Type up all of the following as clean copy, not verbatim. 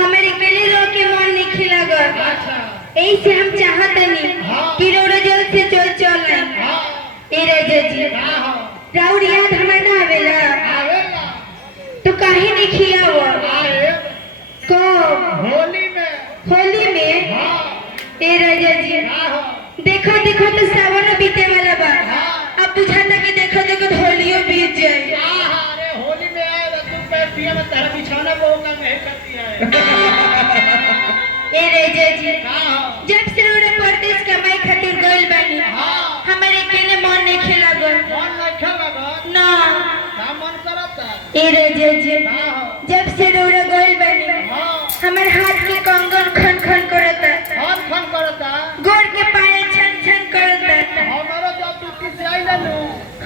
हमारे केले रो के मन नहीं खिला गए ऐसे हम चाहते नहीं कि रोड जल्द से जल्द चल ए राजा जी राउर याद हमारे ना आवेला तो काहे नहीं खियावा को होली में ए राजा जी देखो देखो तो सावन बीते वाला बा अब बुझाता कि देखो देखो तो होलियो बीत जाए। होली में आए तुम बैठिए मैं तेरा बिछाना वो का नहीं करती है ए राजा जी जब से रोड परदेश कमाई खातिर गइल बानी हमारे केने मन नहीं खेला गन ना का मन करता ए राजा जी जब से रोड गइल बानी हमारे हाथ के कंगन खन खन करता गोड़ के पाए छन छन करता हमारा जब ड्यूटी से आई ना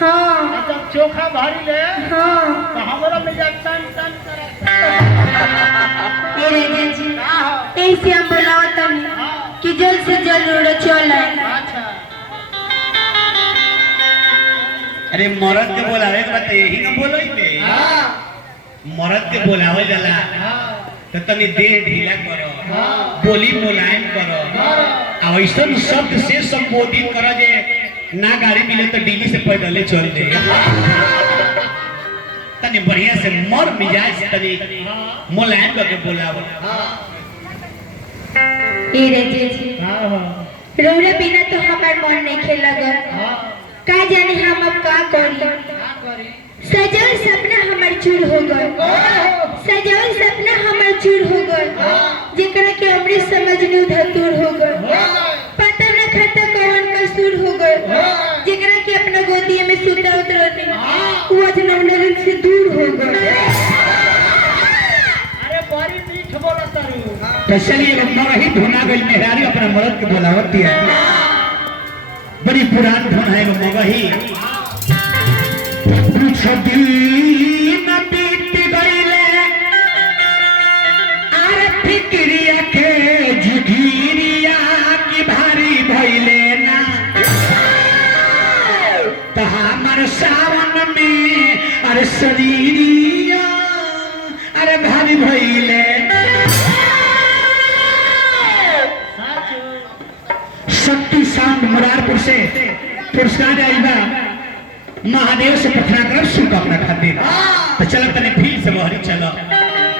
हां जब चोखा भारी ले हां तो हमारा मिजाज टन टन करता ए राजा जी ऐसे हम बुलावत कि जल्द से जल्द रोड चल आए। अच्छा अरे मरद के बोलावे के बात यही न बोलोई के मरद के बोलावे जाला तो तनी देह ढीला करो बोली मुलायम करो आ ऐसन शब्द से संबोधित करो जे ना गाड़ी मिले तो दिल्ली से पैदल चल जाए तनी बढ़िया से मर मिजाज तनी मुलायम करके बोलावो ए राजा जी रौरा बिना तो हमार मन नहीं खेला का जाने हम अब का करी सजल सपना हमार चूर हो गए सजल सपना हमार चूर हो गए जेकरा के अमृत समझने धतूर हो गए पता न खाता कौन कसूर हो गए जेकरा के अपना गोदी में सुता उतरने वो अजनबी से दूर हो गए। अरे बड़ी मीठ बोला तारू तो चलिए मरही धुना गई मेहरारी अपना मरद के बोलावत है बड़ी पुरान धुन है वो मगही कुछ दिन बीत गईले आर फिक्रिया के जुगिरिया की भारी भइले ना तो हमर सावन में अरे शरीरिया अरे भारी भइले शक्ति साउंड मुरारपुर से पुरस्कार आईबा महादेव से प्रार्थना कर शुभ अपना खातिर तो चलो तने फिर से बहरी चलो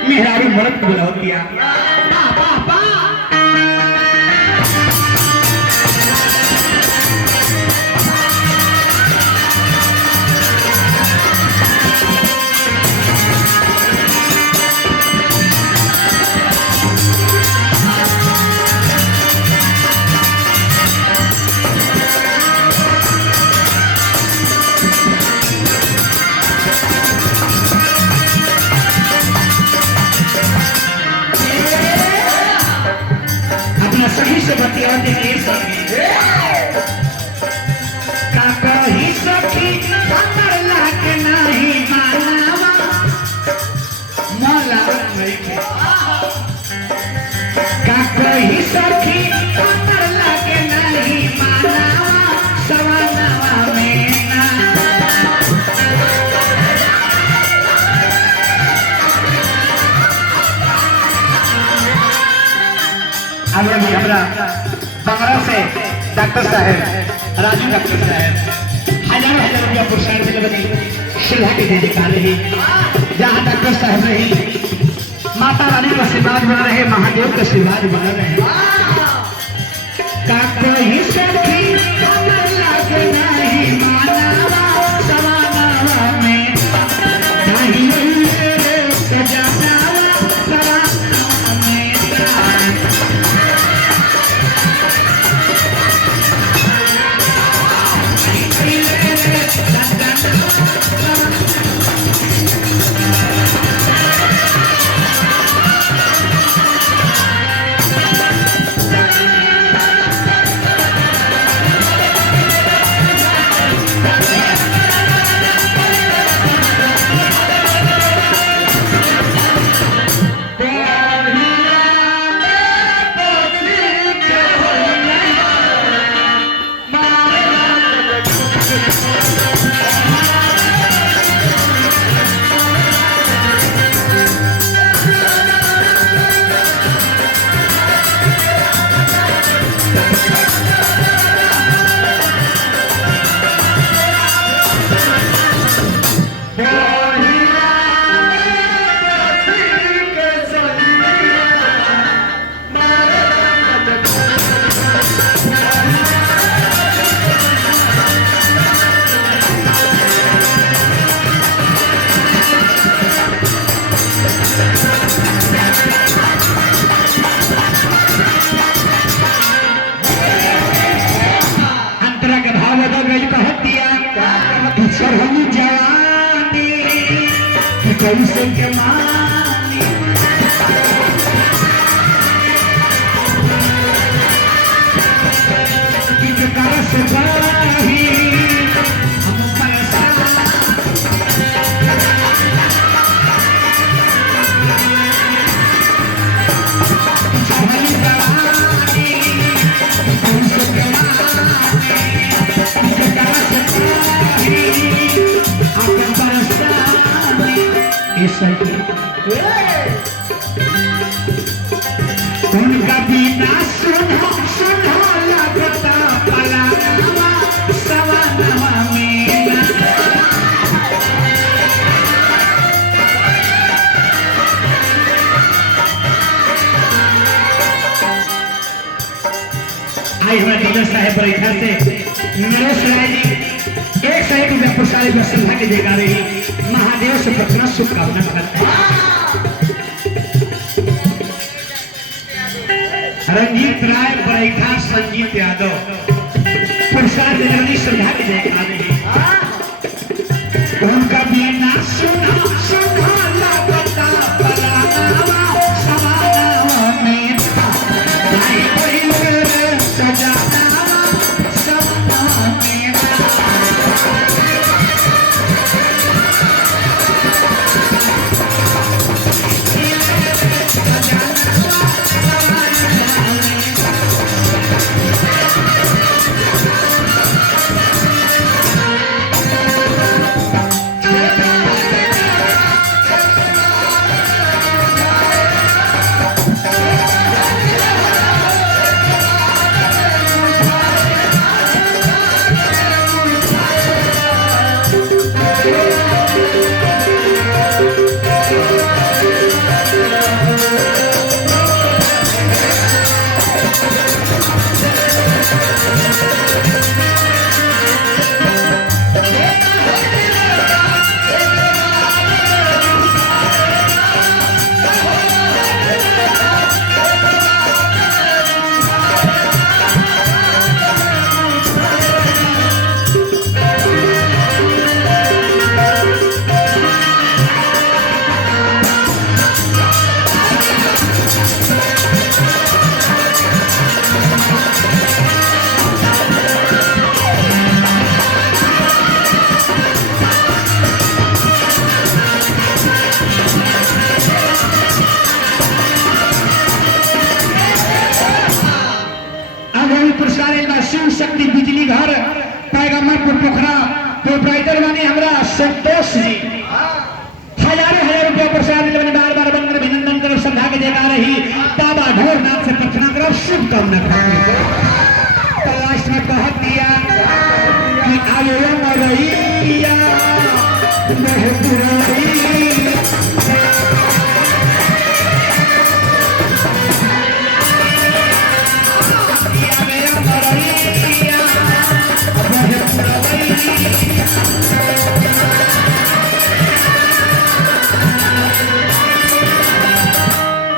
मेहरारू मरद को बुलाओ किया सही से बतिया देंगे काका ही सखी हमर लाग नहीं मानावा मौला नहीं के काका ही सखी हमर लाग नहीं मानावा सवानावा में ना आगे भी हमरा बंगरा से डॉक्टर साहब राजू डॉक्टर साहब हजार रुपया पुरस्कार से बनी शिल्हा के दे का रही जहाँ डॉक्टर साहब रही माता रानी का आशीर्वाद बना रहे महादेव का आशीर्वाद बना रहे काको ही सखी हमर लागे नहीं मानावा सवानावा में नहीं सजानावा सवानावा में कैसे के मानी कि कर से बाही हम परेशान भली करानी कैसे के मानी कि कर से बाही हम परेशान ऐसा उनका बिना सुनो सुनो लगता पलावा सवनवा में आई हमारे डीलर साहब बरैठा से नरेश राय जी 101 रुपया पुरस्कार संध्या के देगा रही महादेव से प्रार्थना शुभकामना करते रंजीत राय बरैठा संजीत यादव पुरस्कार देने श्रद्धा की देखा रही उनका बिना सुना सुना लगता पलावा समाना में भाई कोई सजाना समाना में शिव शक्ति बिजली घर पैगम्बरपुर पोखरा प्रोप्राइटर बने हमरा संतोष जी हजारों हजार रुपया प्रसाद दिलवाने बार बार बंदर अभिनंदन कर संध्या के जगा रही बाबा ढोरनाथ से प्रार्थना करो शुभकामना करो तो लास्ट में कह दिया कि आयो मरैया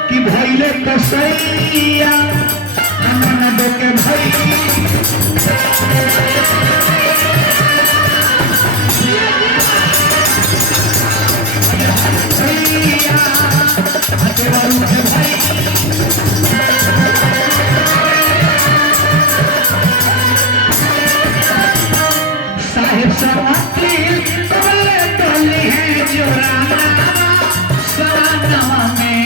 कि भैले कसैया मन के भई साहेब समाती तोले है जो राना सराना में